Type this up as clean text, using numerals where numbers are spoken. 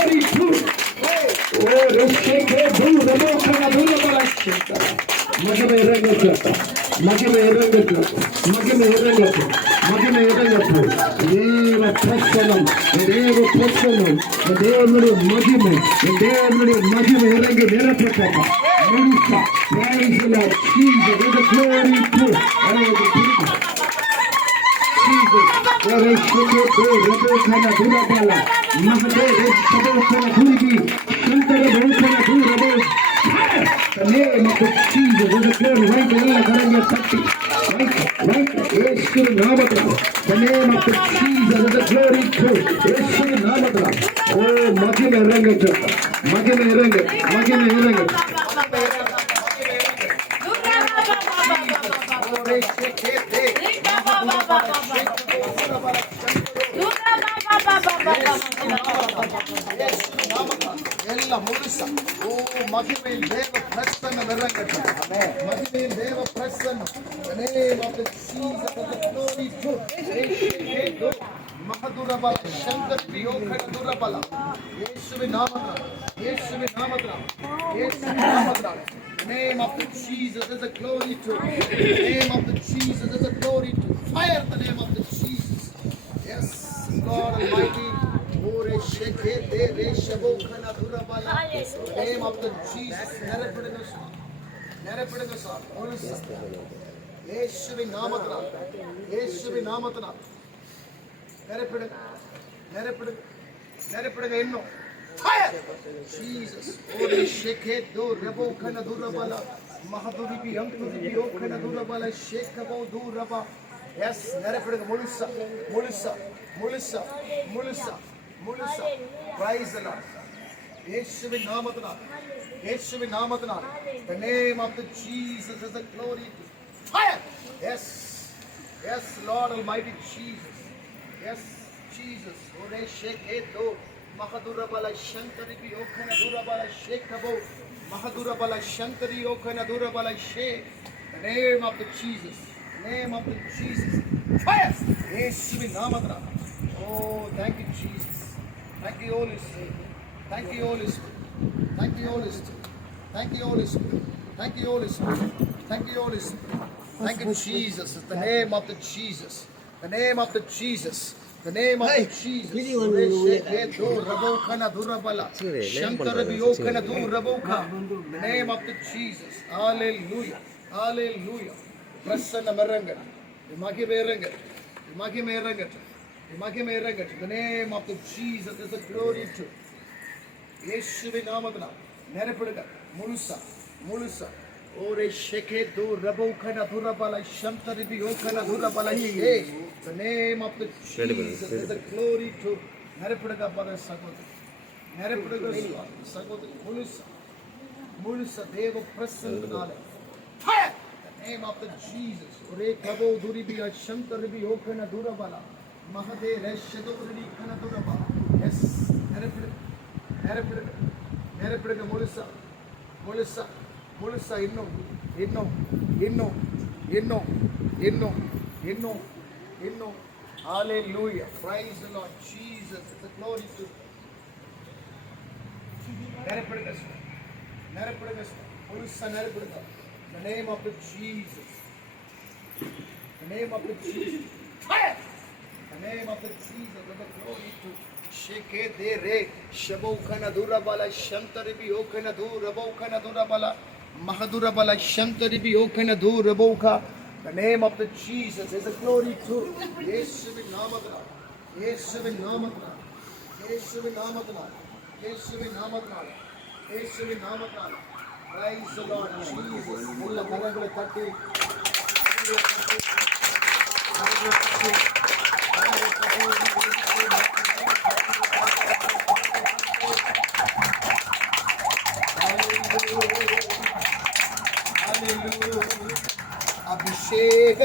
glory to. Oh, Resheke do Rabokana Durabalashika. Magame Rengata. Magame Rengata. Magame Rengata. Magame Rengata. Deva Prasanam. Deva Prasanam. Deva Magime. Deva Magime Rengata. Prasaka. Manusa. Praise the Lord. Jesus. There's a glory to. Jesus. Resheke do Rabokana Durabala. Magame Rabokana Durabi. The name of the Jesus is a glory right in the Karanga Tati. Right, Yesu Namatra. The name of the Jesus is a glory too. Yesu Namatra. Oh, Magime Rangata. Magime Rangata. Magime Rangata. ಎಲ್ಲ ಮುಗಿಸ ಓ ಮಹಿಮೆ ದೇವ ಪ್ರಸನ್ನ ಮೆರಂಗಟ ಮಹಿಮೆ ದೇವ ಪ್ರಸನ್ನ name of the Jesus of the glory to ಮಹದುರಬಲ ಶಂಕರ ಯೋಖನ ದುರಬಲ ಯೇಸುವಿನ ನಾಮದಲ್ಲಿ ಯೇಸುವಿನ ನಾಮದಲ್ಲಿ ಯೇಸುವಿನ ನಾಮದಲ್ಲಿ name of the Jesus is a glory to name of the Jesus is a glory to fire the name of the Jesus. Yes, God Almighty. Name of the Jesus. Nerepiduga sir. Yeshuviನ ನಾಮದಲ್ಲಿ ನೆರೆಪಿಡುಗ ಇನ್ನು fire Jesus. Ore sheke do rabo kana durabala mahaduri bi amturi bi kana durabala shekabo duraba. Yes, ನೆರೆಪಿಡುಗ ಮುಳುಸ praise the Lord. ಯೇಸುವಿನ ನಾಮದಲ್ಲಿ the name of the Jesus is a glory to fire. Yes, Lord Almighty Jesus. Yes, Jesus. Ore sheke do mahadurabala shankari bi okana durabala shekabo mahadurabala shankari okana durabala she. The name of the Jesus. Fire. ಯೇಸುವಿನ ನಾಮದಲ್ಲಿ. Oh, thank you, Jesus. Thank you, Holy Spirit. Thank you, Holy Spirit. Thank you, Holy Spirit. Thank you, Holy Spirit. Thank you, Holy Spirit. Thank you, Holy Spirit. Thank you, Jesus. It's the name of the Jesus. The name of the Jesus. The name of the Jesus. The name of the Jesus. Hallelujah. Hallelujah. Prasanna Maranga. Magime Rangat. The name of the Jesus is a glory to. ಯೇಸುವಿನ ನಾಮದಲ್ಲಿ ನೆರೆಪಿಡುಗ ಮುಳುಸ ಓರೆ ಶೆಕೆ ದು ರಬೌಕನ ದುರಬಲ ಶಂತರಿ B ಓಕನ ದುರಬಲ ಶೇ. The name of the Jesus is a glory to. ನೆರೆಪಿಡುಗ ಬರ ಸಹೋದರಿ ಮುಳುಸ ದೇವ ಪ್ರಸನ್ನನಾಲೆ fire. The name of the Jesus. ಓರೆ ಕಬೋ ದುರಿಬಿ ಶಂತರಿ ಬಿ ಓಕನ ದುರಬಲ ಮಹದೇ ರೆಶದೋರಿ ಕನ ದುರಬಲ. Yes, ನೆರೆಪಿಡುಗ ಮುಳುಸ ಇನ್ನು Hallelujah. Praise the Lord Jesus. The glory to ನೆರೆಪಿಡುಗ ಮುಳುಸ the name of the Jesus. The name of the Jesus. Fire. The name of the Jesus. The glory to sheke de re shabokana durabala shantari bi okana durabokana durabala mahadurabala shantari bi okana duraboka. The name of the Jesus is a glory to Yeshuviನ ನಾಮದಲ್ಲಿ. Praise the Lord Jesus. ಎಲ್ಲ ಕರಗಳು ತಟ್ಟಿ ಅಭಿಷೇಕ